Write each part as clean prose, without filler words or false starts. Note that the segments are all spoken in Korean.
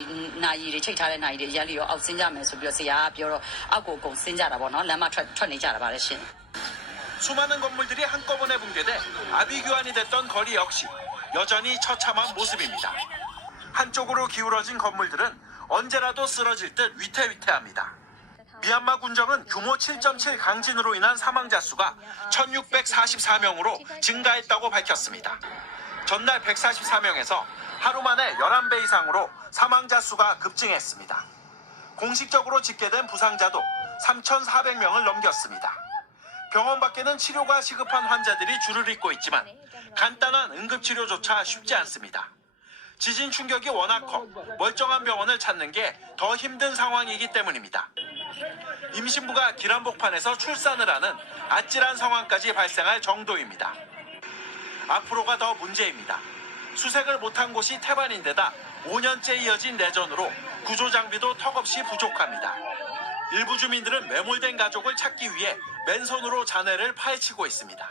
နာရီတွေချိန်ထားတဲ့နာရီတွေရက်လီရောအောက်ဆင်းကြမယ်ဆိုပြီးတော့ဆရာကပြောတော့အောက်ကိုအကုန်ဆင်းကြတာပေါ့နော်လမ်းမထွက်နေကြတာပါလေရှင် 수많은 건물들이 한꺼번에 붕괴돼 아비규환이 됐던 거리 역시 여전히 처참한 모습입니다. 한쪽으로 기울어진 건물들은 언제라도 쓰러질 듯 위태위태합니다. 미얀마 군정은 규모 7.7 강진으로 인한 사망자 수가 1644명으로 증가했다고 밝혔습니다. 전날 144명에서 하루 만에 11배 이상으로 사망자 수가 급증했습니다. 공식적으로 집계된 부상자도 3,400명을 넘겼습니다. 병원 밖에는 치료가 시급한 환자들이 줄을 잇고 있지만 간단한 응급치료조차 쉽지 않습니다. 지진 충격이 워낙 커 멀쩡한 병원을 찾는 게 더 힘든 상황이기 때문입니다. 임신부가 기란복판에서 출산을 하는 아찔한 상황까지 발생할 정도입니다. 앞으로가 더 문제입니다. 수색을 못한 곳이 태반인데다 5년째 이어진 내전으로 구조 장비도 턱없이 부족합니다. 일부 주민들은 매몰된 가족을 찾기 위해 맨손으로 잔해를 파헤치고 있습니다.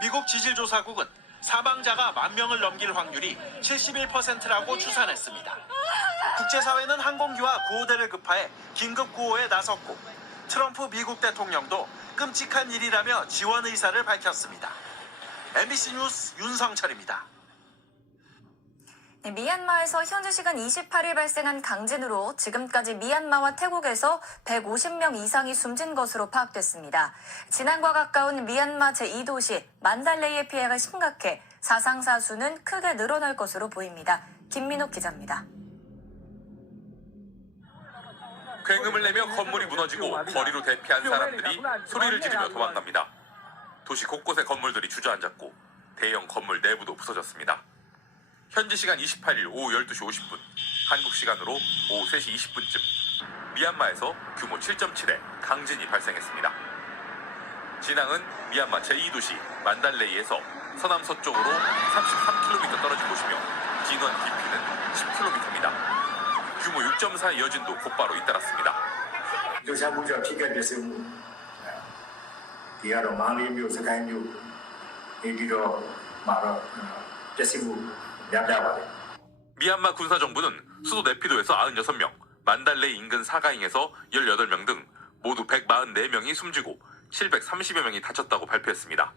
미국 지질조사국은 사망자가 10,000명을 넘길 확률이 71%라고 추산했습니다. 국제사회는 항공기와 구호대를 급파해 긴급 구호에 나섰고 트럼프 미국 대통령도 끔찍한 일이라며 지원 의사를 밝혔습니다. MBC 뉴스 윤성철입니다. 미얀마에서 현지 시간 28일 발생한 강진으로 지금까지 미얀마와 태국에서 150명 이상이 숨진 것으로 파악됐습니다. 진앙과 가까운 미얀마 제2도시 만달레이의 피해가 심각해 사상사수는 크게 늘어날 것으로 보입니다. 김민욱 기자입니다. 굉음을 내며 건물이 무너지고 거리로 대피한 사람들이 소리를 지르며 도망갑니다. 도시 곳곳의 건물들이 주저앉았고 대형 건물 내부도 부서졌습니다. 현지 시간 28일 오후 12시 50분, 한국 시간으로 오후 3시 20분쯤 미얀마에서 규모 7.7의 강진이 발생했습니다. 진앙은 미얀마 제2도시 만달레이에서 서남서쪽으로 33km 떨어진 곳이며 진원 깊이는 10km입니다. 규모 6.4의 여진도 곧바로 잇따랐습니다. 미얀마 군사정부는 수도 네피도에서 96명, 만달레이 인근 사가잉에서 18명 등 모두 144명이 숨지고 730여 명이 다쳤다고 발표했습니다.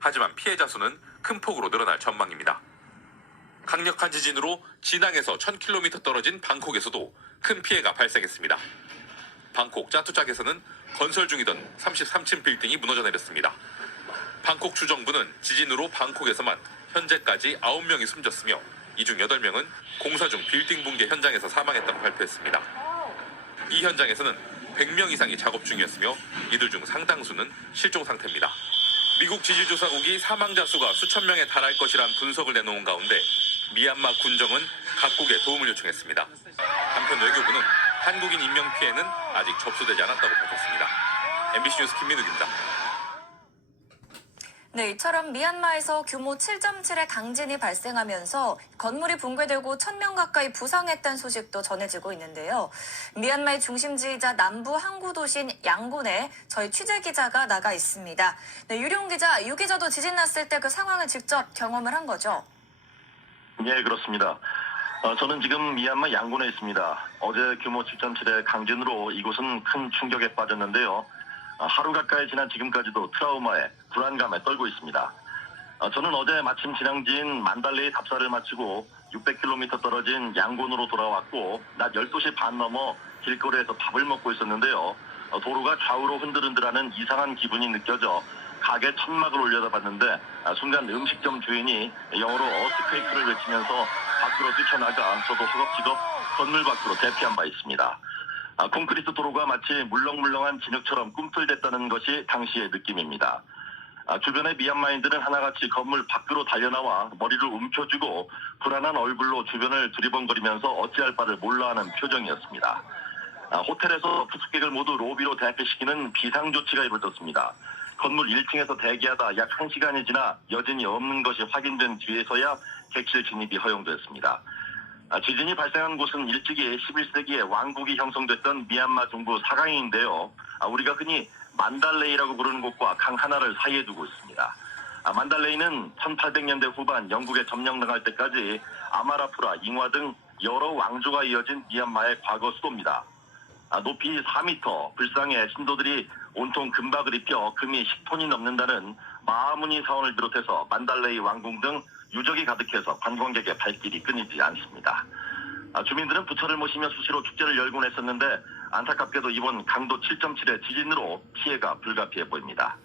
하지만 피해자 수는 큰 폭으로 늘어날 전망입니다. 강력한 지진으로 진앙에서 1000km 떨어진 방콕에서도 큰 피해가 발생했습니다. 방콕 짜투짝에서는 건설 중이던 33층 빌딩이 무너져 내렸습니다. 방콕 주정부는 지진으로 방콕에서만 현재까지 9명이 숨졌으며 이 중 8명은 공사 중 빌딩 붕괴 현장에서 사망했다고 발표했습니다. 이 현장에서는 100명 이상이 작업 중이었으며 이들 중 상당수는 실종 상태입니다. 미국 지질조사국이 사망자 수가 수천 명에 달할 것이란 분석을 내놓은 가운데 미얀마 군정은 각국에 도움을 요청했습니다. 한편 외교부는 한국인 인명 피해는 아직 접수되지 않았다고 밝혔습니다. MBC 뉴스 김민욱입니다. 네, 이처럼 미얀마에서 규모 7.7의 강진이 발생하면서 건물이 붕괴되고 1,000명 가까이 부상했다는 소식도 전해지고 있는데요. 미얀마의 중심지이자 남부 항구 도시인 양곤에 저희 취재 기자가 나가 있습니다. 네, 유룡 기자, 유 기자도 지진 났을 때 그 상황을 직접 경험을 한 거죠? 네, 그렇습니다. 저는 지금 미얀마 양곤에 있습니다. 어제 규모 7.7의 강진으로 이곳은 큰 충격에 빠졌는데요. 하루 가까이 지난 지금까지도 트라우마에 불안감에 떨고 있습니다. 저는 어제 마침 진앙지인 만달레이 답사를 마치고 600km 떨어진 양곤으로 돌아왔고 낮 12시 반 넘어 길거리에서 밥을 먹고 있었는데요. 도로가 좌우로 흔들흔들하는 이상한 기분이 느껴져 가게 천막을 올려다봤는데 순간 음식점 주인이 영어로 어스퀘이크를 외치면서 밖으로 뛰쳐나가 저도 허겁지겁 건물 밖으로 대피한 바 있습니다. 콘크리트 도로가 마치 물렁물렁한 진흙처럼 꿈틀댔다는 것이 당시의 느낌입니다. 주변의 미얀마인들은 하나같이 건물 밖으로 달려나와 머리를 움켜쥐고 불안한 얼굴로 주변을 두리번거리면서 어찌할 바를 몰라하는 표정이었습니다. 호텔에서 투숙객을 모두 로비로 대피시키는 비상조치가 이루어졌습니다. 건물 1층에서 대기하다 약 1시간이 지나 여진이 없는 것이 확인된 뒤에서야 객실 진입이 허용됐습니다. 지진이 발생한 곳은 일찍이 11세기에 왕국이 형성됐던 미얀마 중부 사가잉인데요. 우리가 흔히 만달레이라고 부르는 곳과 강 하나를 사이에 두고 있습니다. 만달레이는 1800년대 후반 영국에 점령당할 때까지 아마라푸라, 잉화 등 여러 왕조가 이어진 미얀마의 과거 수도입니다. 높이 4m, 불상에 신도들이 온통 금박을 입혀 금이 10톤이 넘는다는 마하무니 사원을 비롯해서 만달레이 왕궁 등 유적이 가득해서 관광객의 발길이 끊이지 않습니다. 주민들은 부처를 모시며 수시로 축제를 열곤 했었는데 안타깝게도 이번 강도 7.7의 지진으로 피해가 불가피해 보입니다.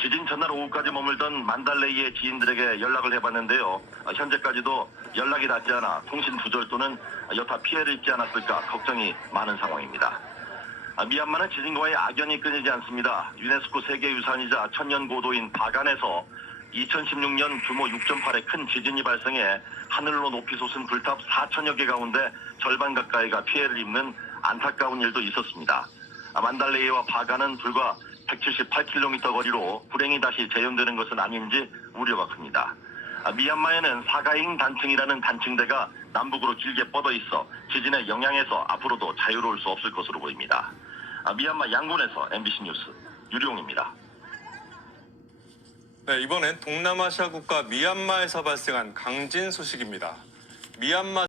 지진 전날 오후까지 머물던 만달레이의 지인들에게 연락을 해봤는데요. 현재까지도 연락이 닿지 않아 통신 두절 또는 여타 피해를 입지 않았을까 걱정이 많은 상황입니다. 미얀마는 지진과의 악연이 끊이지 않습니다. 유네스코 세계유산이자 천년고도인 바간에서 2016년 규모 6.8의 큰 지진이 발생해 하늘로 높이 솟은 불탑 4천여 개 가운데 절반 가까이가 피해를 입는 안타까운 일도 있었습니다. 만달레이와 바간은 불과 178km 거리로 불행이 다시 재현되는 것은 아닌지 우려가 큽니다. 미얀마에는 사가잉 단층이라는 단층대가 남북으로 길게 뻗어 있어 지진의 영향에서 앞으로도 자유로울 수 없을 것으로 보입니다. 미얀마 양곤에서 MBC 뉴스 유룡입니다. 네, 이번엔 동남아시아 국가 미얀마에서 발생한 강진 소식입니다. 미얀마